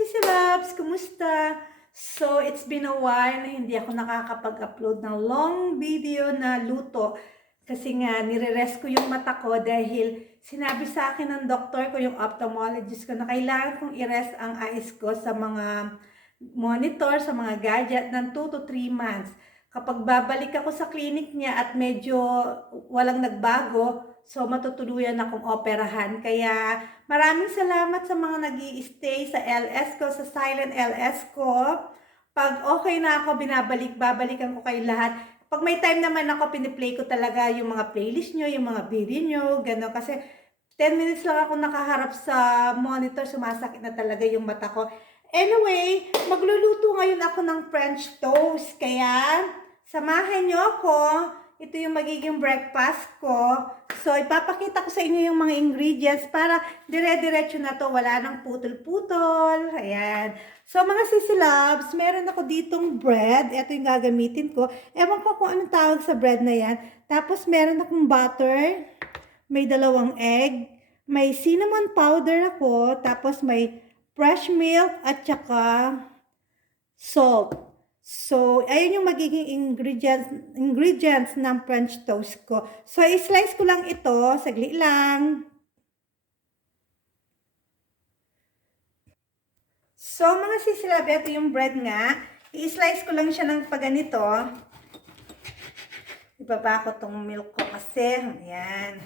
Sisi Labs! Kumusta? So, it's been a while na hindi ako nakakapag-upload ng long video na luto. Kasi nga, nire-rest ko yung mata ko dahil sinabi sa akin ng doktor ko, yung ophthalmologist ko, na kailangan kong i-rest ang eyes ko sa mga monitor, sa mga gadget ng 2 to 3 months. Kapag babalik ako sa clinic niya at medyo walang nagbago, so matutuluyan akong operahan. Kaya maraming salamat sa mga nag-i-stay sa LS ko, sa silent LS ko. Pag okay na ako, babalikan ko kayo lahat. Pag may time naman ako, piniplay ko talaga yung mga playlist nyo, yung mga video nyo, gano'n. Kasi 10 minutes lang ako nakaharap sa monitor, sumasakit na talaga yung mata ko. Anyway, magluluto ngayon ako ng French toast. Kaya, samahan nyo ako. Ito yung magiging breakfast ko. So, ipapakita ko sa inyo yung mga ingredients para dire-diretso na to. Wala nang putol-putol. Ayan. So, mga Sisi Loves, meron ako ditong bread. Ito yung gagamitin ko. Ewan ko kung anong tawag sa bread na yan. Tapos, meron akong butter. May 2 egg. May cinnamon powder ako. Tapos, may fresh milk at saka salt. So, ayun yung magiging ingredients ng French toast ko. So, i-slice ko lang ito. Saglit lang. So, mga sisilabi, ito yung bread nga. I-slice ko lang siya ng paganito. Ibaba ko tong milk ko kasi. Ayan.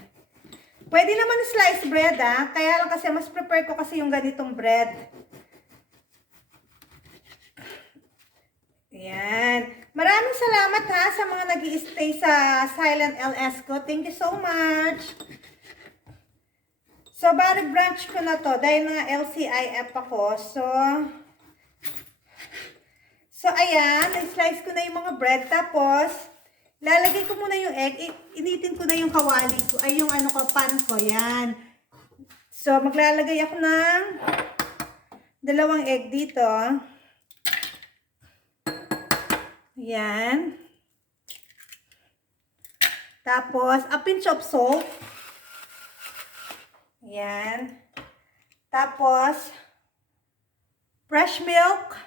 Pwede naman slice bread Kaya lang kasi mas prefer ko kasi yung ganitong bread. Ayan. Maraming salamat sa mga nag-i-stay sa Silent LS ko. Thank you so much. So, bari branch ko na to dahil nga LCIF ako. So ayan. I-slice ko na yung mga bread. Tapos, lalagay ko muna yung egg. Initin ko na yung kawali ko. Ay, yung pan ko. Yan. So, maglalagay ako ng 2 egg dito. Yan. Tapos, a pinch of salt. Yan. Tapos, fresh milk.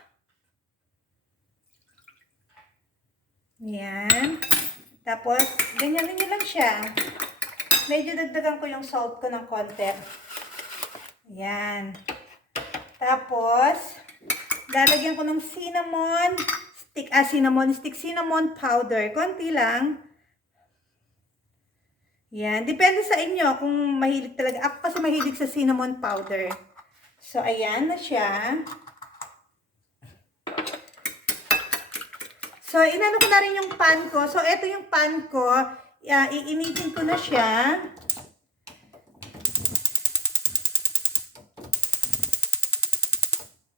Yan. Tapos, ganyan lang siya. Medyo dagdagan ko yung salt ko ng konti. Yan. Tapos, lalagyan ko ng cinnamon stick, cinnamon powder. Konti lang. Yan. Depende sa inyo kung mahilig talaga. Ako kasi mahilig sa cinnamon powder. So, ayan na siya. So, inano ko na rin yung pan ko. So, ito yung pan ko. Iinitin ko na siya.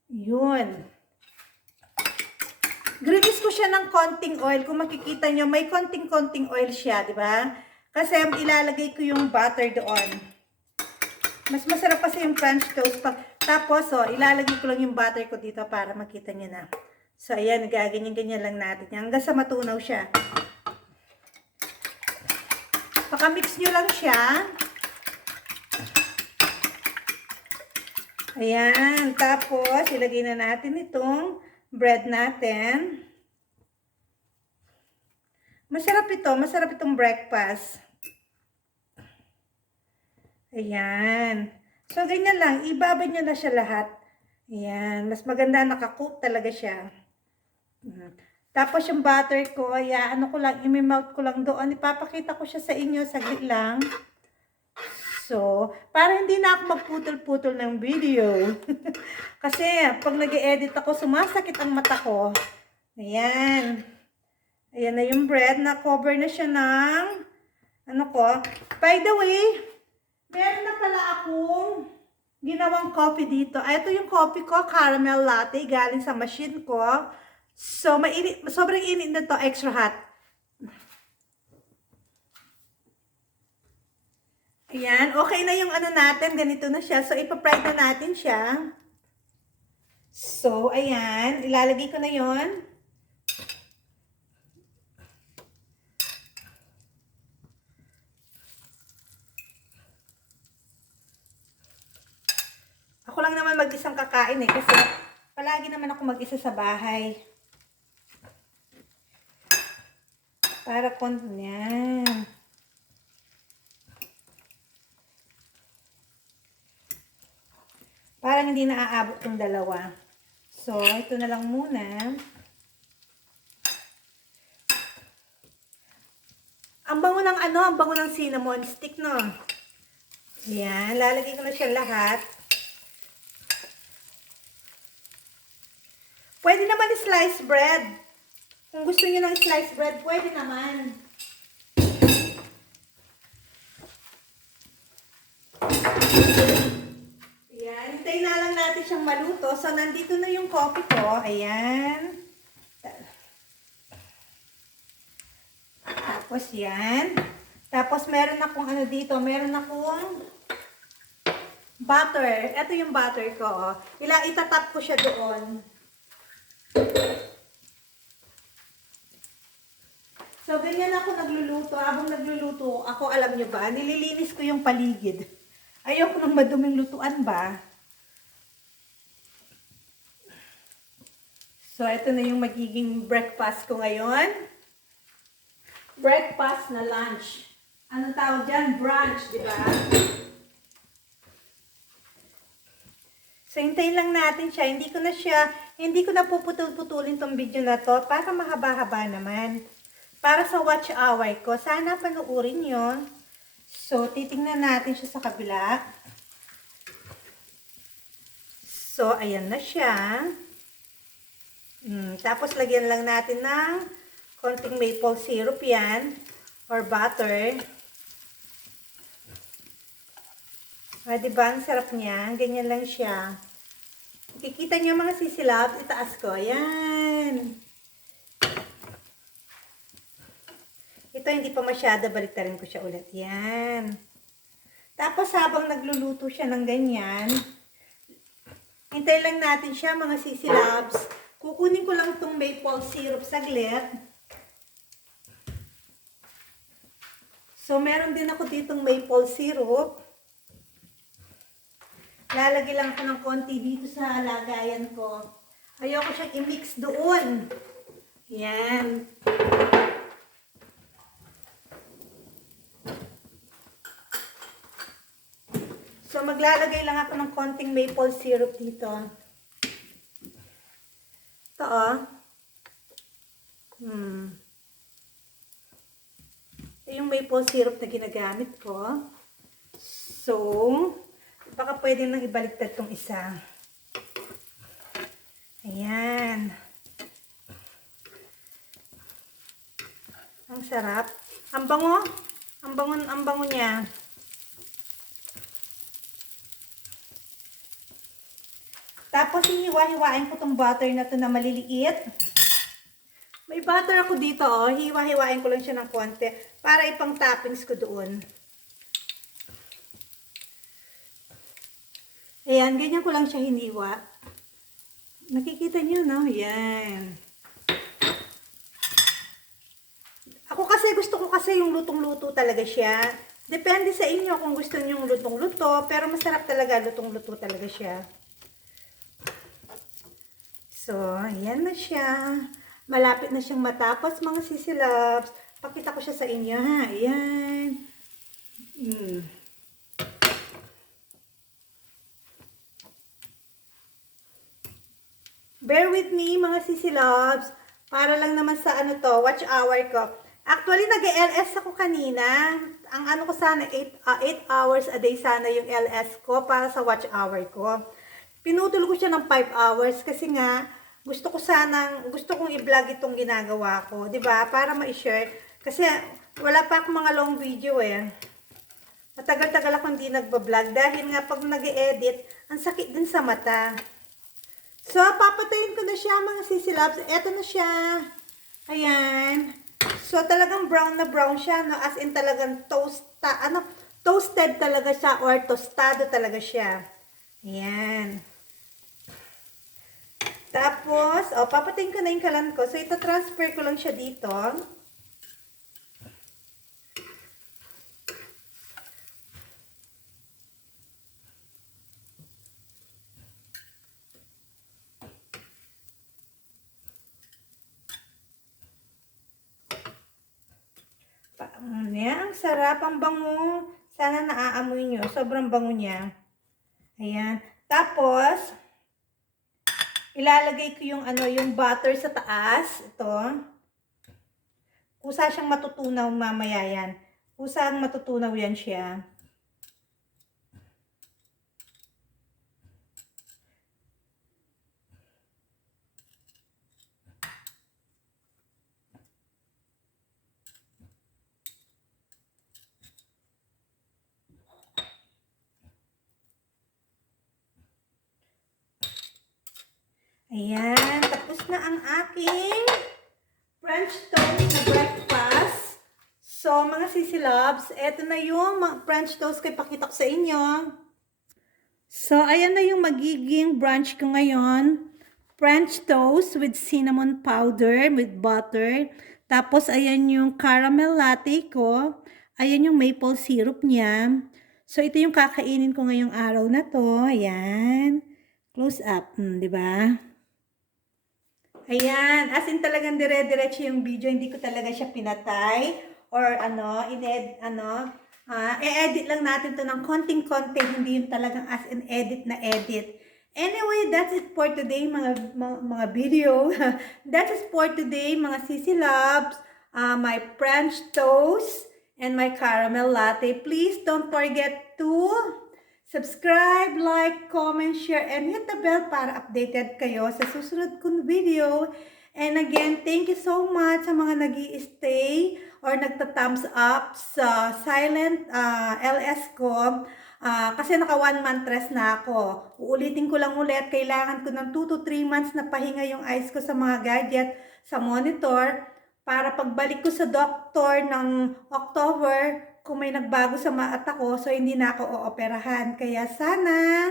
Yun. Grease ko siya ng konting oil. Kung makikita nyo, may konting oil siya, di ba? Kasi ilalagay ko yung butter doon. Mas masarap kasi yung French toast. Tapos, ilalagay ko lang yung butter ko dito para makita nyo na. So, ayan, gaganyan-ganyan lang natin. Hanggang sa matunaw siya. Pakamix nyo lang siya. Ayan. Tapos, ilagay na natin itong bread natin. Masarap ito. Masarap itong breakfast. Ayan. So, ganyan lang. Ibabad nyo na siya lahat. Ayan. Mas maganda nakakook talaga siya. Tapos yung butter ko, ano ko lang, imi-melt ko lang doon. Ipapakita ko siya sa inyo. Saglit lang. So, para hindi na ako magputol-putol ng video. Kasi, pag nag-e-edit ako, sumasakit ang mata ko. Ayan. Ayan na yung bread. Na-cover na siya ng, By the way, meron na pala akong ginawang coffee dito. Ito yung coffee ko, caramel latte, galing sa machine ko. So, mainit, sobrang init na to, extra hot. Ayan, okay na yung natin, ganito na siya. So, ipa-fry na natin siya. So, ayan, ilalagay ko na yon. Ako lang naman mag-isang kakain eh. Kasi palagi naman ako mag-isa sa bahay. Para yan. Parang hindi naaabot ng dalawa. So, ito na lang muna. Ang bango ng ang bango ng cinnamon stick, no? Yan, lalagay ko na siya lahat. Pwede naman slice bread. Kung gusto niyo ng slice bread, pwede naman. Ayan, hintayin na lang natin siyang maluto. So, nandito na yung coffee ko. Ayan. Tapos yan. Tapos meron akong dito, meron akong butter. Ito yung butter ko. Itatap ko siya doon. So, ganyan ako nagluluto. Habang nagluluto, ako alam nyo ba, nililinis ko yung paligid. Ayoko ng maduming lutuan ba? So, ito na yung magiging breakfast ko ngayon. Breakfast na lunch. Anong tawag dyan? Brunch, di ba? So, hintayin lang natin siya. Hindi ko na puputol-putulin tong video na to para mahaba-haba naman. Para sa watch hour ko. Sana panuorin nyo. So, titingnan natin siya sa kabila. So, ayan na siya. Tapos, lagyan lang natin ng konting maple syrup yan. Or butter. Diba? Ang sarap niya. Ganyan lang siya. Kikita niyo mga sisilab. Itaas ko. Ayan. Ito hindi pa masyado. Baliktarin ko siya ulit. Yan. Tapos habang nagluluto siya ng ganyan, hintay lang natin siya mga sisilabs. Kukunin ko lang itong maple syrup saglit. So meron din ako ditong maple syrup. Lalagay lang ako ng konti dito sa lagayan ko. Ayoko siyang i-mix doon. Yan. So, maglalagay lang ako ng konting maple syrup dito. Ito, Ito yung maple syrup na ginagamit ko. So, baka pwede nang ibaliktad tong isa. Ayan. Ang sarap. Ang bango. Ang bango niya. Tapos, hiwa-hiwain ko tong butter na to na maliliit. May butter ako dito, hiwa-hiwain ko lang siya ng konti para ipang toppings ko doon. Ayan, ganyan ko lang siya hiniwa. Nakikita niyo, no? Ayan. Gusto ko kasi yung lutong-luto talaga siya. Depende sa inyo kung gusto niyo yung lutong-luto, pero masarap talaga, lutong-luto talaga siya. So, ayan na siya. Malapit na siyang matapos mga sisilabs. Pakita ko siya sa inyo, ha? Ayan. Bear with me mga sisilabs. Para lang naman sa watch hour ko. Actually, nag-LS ako kanina. Ang ko sana, 8 hours a day sana yung LS ko para sa watch hour ko. Pinutol ko siya ng 5 hours kasi nga, gusto kong i-vlog itong ginagawa ko. 'Di ba? Para ma-share. Kasi wala pa akong mga long video eh. Matagal-tagal ako hindi nagba-vlog dahil nga pag nag-edit, ang sakit din sa mata. So, papatayin ko na siya mga sisilabs. Eto na siya. Ayan. So, talagang brown na brown siya, no? As in talagang toasted talaga siya or tostado talaga siya. Ayan. Tapos, papatayin ko na yung kalan ko. So, ito transfer ko lang siya dito. Ayan, ang sarap, ang bango. Sana naaamoy nyo. Sobrang bango niya. Ayan. Tapos, ilalagay ko yung yung butter sa taas. Ito. Kusa siyang matutunaw mamaya yan. Kusang matutunaw yan siya. Ayan, tapos na ang aking French toast na breakfast. So, mga sisilabs, eto na yung French toast ko ipakita ko sa inyo. So, ayan na yung magiging brunch ko ngayon. French toast with cinnamon powder, with butter. Tapos, ayan yung caramel latte ko. Ayan yung maple syrup niya. So, ito yung kakainin ko ngayong araw na to. Ayan. Close up, di ba? Ayan, as in talagang dire-diretso yung video, hindi ko talaga siya pinatay or i-edit lang natin to ng konting-konti, hindi yung talagang as in edit na edit. Anyway, that's it for today mga video. That is for today mga sisi loves, my French toast and my caramel latte. Please don't forget to subscribe, like, comment, share, and hit the bell para updated kayo sa susunod kong video. And again, thank you so much sa mga nag-i-stay or nagta-thumbs up sa silent LS ko. Kasi naka 1 month rest na ako. Uulitin ko lang ulit, kailangan ko ng 2 to 3 months na pahinga yung eyes ko sa mga gadget, sa monitor, para pagbalik ko sa doktor ng October, kung may nagbago sa mata ko, so hindi na ako ooperahan. Kaya sana,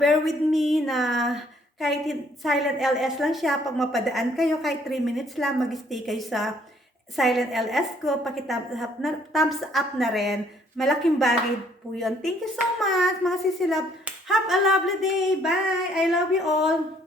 bear with me na kahit silent LS lang siya, pag mapadaan kayo, kahit 3 minutes lang, mag-stay kayo sa silent LS ko, thumbs up na rin. Malaking bagay po yun. Thank you so much, mga sisilab. Have a lovely day. Bye. I love you all.